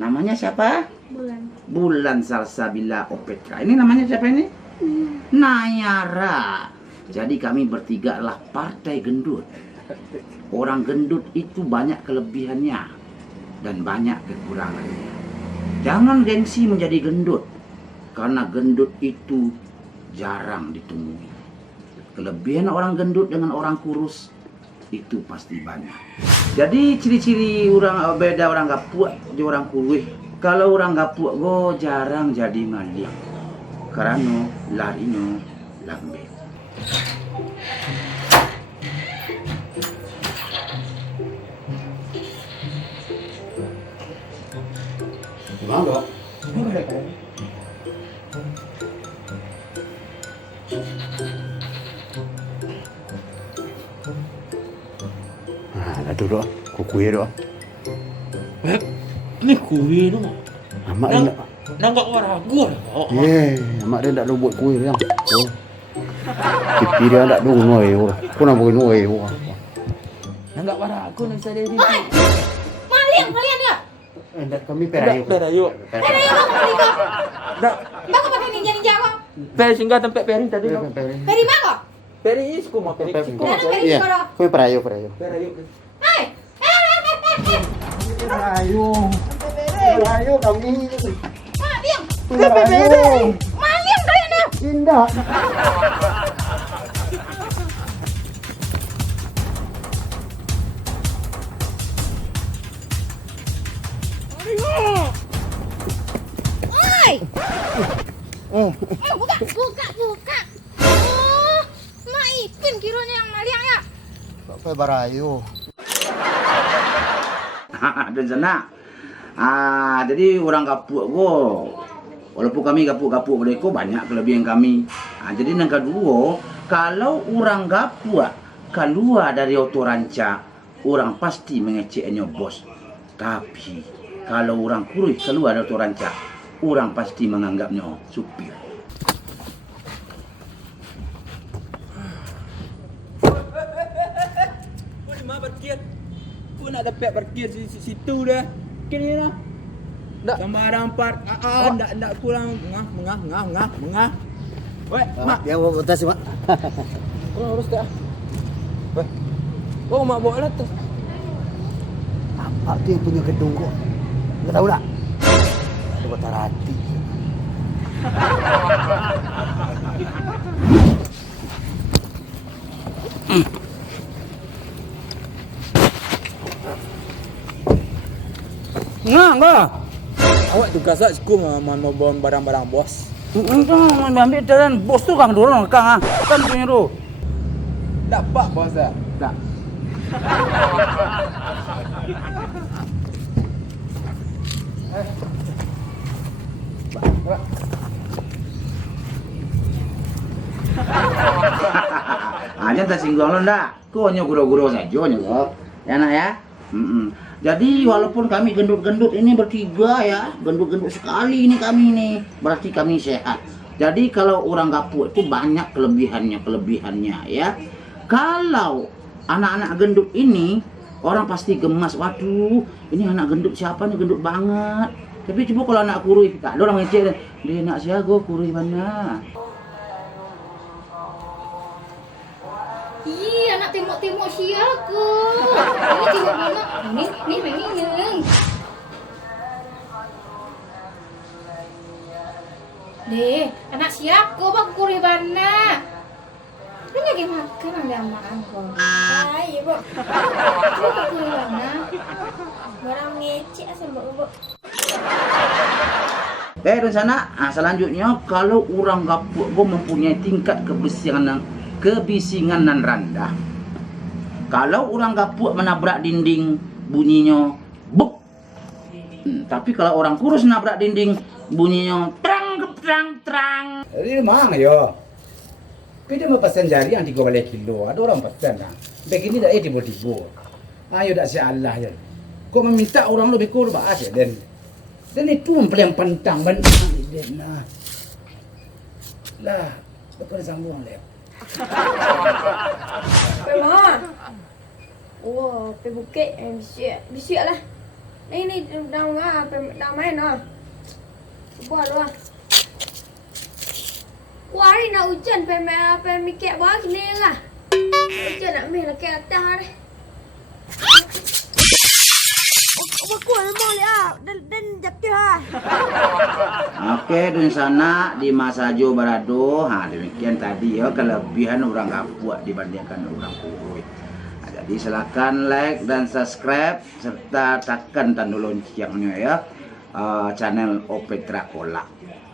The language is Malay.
Namanya siapa? Bulan. Bulan Salsabila Opetra. Ini namanya siapa ini? Nayara. Jadi kami bertiga adalah partai gendut. Orang gendut itu banyak kelebihannya dan banyak kekurangannya. Jangan gengsi menjadi gendut, karena gendut itu jarang ditemui. Kelebihan orang gendut dengan orang kurus itu pasti banyak. Jadi ciri-ciri orang beda orang gapuak di orang kurus. Kalau orang gapuak go jarang jadi maliang, karena larinya lambat. Gimana? Dah duduk, kuih dulu. Ni kuih tu. Mak dia nak. Nampak waragu lah. Mak dia nak buat kuih yang. Pipi dia nak dong noi. Kau nak buat noi. Nampak waragu nak saya di. Maliang kalian ya? Dah kami perayu. Perayu. Perayu apa tadi kok? Dah. Bako pakai ninja ninja kok? Peri singgah tempat peri tadi. Dari mana kok? Peri isku mau peri. Iya. Kami perayu. Perayu. Hai. Perayu. Perayu kami. Maliang. Perayu. Maliang kalian ya? Indah. Hai. Buka. Oh, Mak Ipin kiranya yang maliang ya? Pakai barayu. Dan sana. Jadi orang kapuk go. Walaupun kami kapuk-kapuk mereka banyak kelebihan kami. Jadi yang kedua, kalau orang kapuk keluar dari auto rancak, orang pasti mengeceknya bos. Tapi kalau orang kurus keluar dari auto rancak, orang pasti menganggapnya supir. Kau di mana parkir? Kau nak dapat parkir di situ dah. Kini lah. Tak sembarang park. Tak kurang mengah. Weh, mak. Dia bawa tas mak. Kau harus tak. Weh. Kau mak bawa lah tu. Apa tu yang punya gedung kok? Enggak tahu tak? Ada kotak hati. Ngah. Awak tugas tak sekolah mau bawa barang-barang bos. Entah, ambil jalan bos tu kang dorong kang kan punya tu. Dapat bos tak? Tak. Jangan tersinggung lo ndak. Kau hanya guru-guru saja kok. Ya nak ya. Jadi walaupun kami gendut-gendut ini bertiga ya, gendut-gendut sekali ini kami nih, berarti kami sehat. Jadi kalau orang gapuk itu banyak kelebihannya ya. Kalau anak-anak gendut ini orang pasti gemas, waduh ini anak gendut siapa nih, gendut banget. Tapi coba kalau anak kurus, tak ada orang ngecek dia nak siago kurus mana. Ih, anak tengok-tengok siapa? Ini tengok mana? Ini memang. Deh, anak siapa bang kurih bana? Lu lagi makan ada makan kok. Iya, Bu. Lu kurih bana? Barang ngecek asal Bu. Dan sana, selanjutnya kalau orang gapuk mempunyai tingkat kebisingan rendah. Kalau orang gapuk menabrak dinding, bunyinya buk. Tapi kalau orang kurus nabrak dinding, bunyinya terang. Ini mana ya? Kita mau pesan jari yang 3 kilo. Ada orang pesan lah. Begini dah tiba-tiba. Ayo dah sialah ya. Kau meminta orang lebih kurang bahas ya dan itu yang pentang dan nah. Lah, betul sambung leh. Pergi. Oh, pergi bukit. Bisik lah. Ini daun daun main no. Buat lu. Kuari nak hujan pe mikir bawah ni lah. Hujan nak meh lah ke atas ni. Kuat mau lihat dan jatuh ha. Oke, di sana di Masajo Barado, demikian tadi ya kelebihan orang Kapuak dibandingkan orang Kurui. Jadi silakan like dan subscribe serta tekan tanda loncengnya ya, channel Opet Drakola.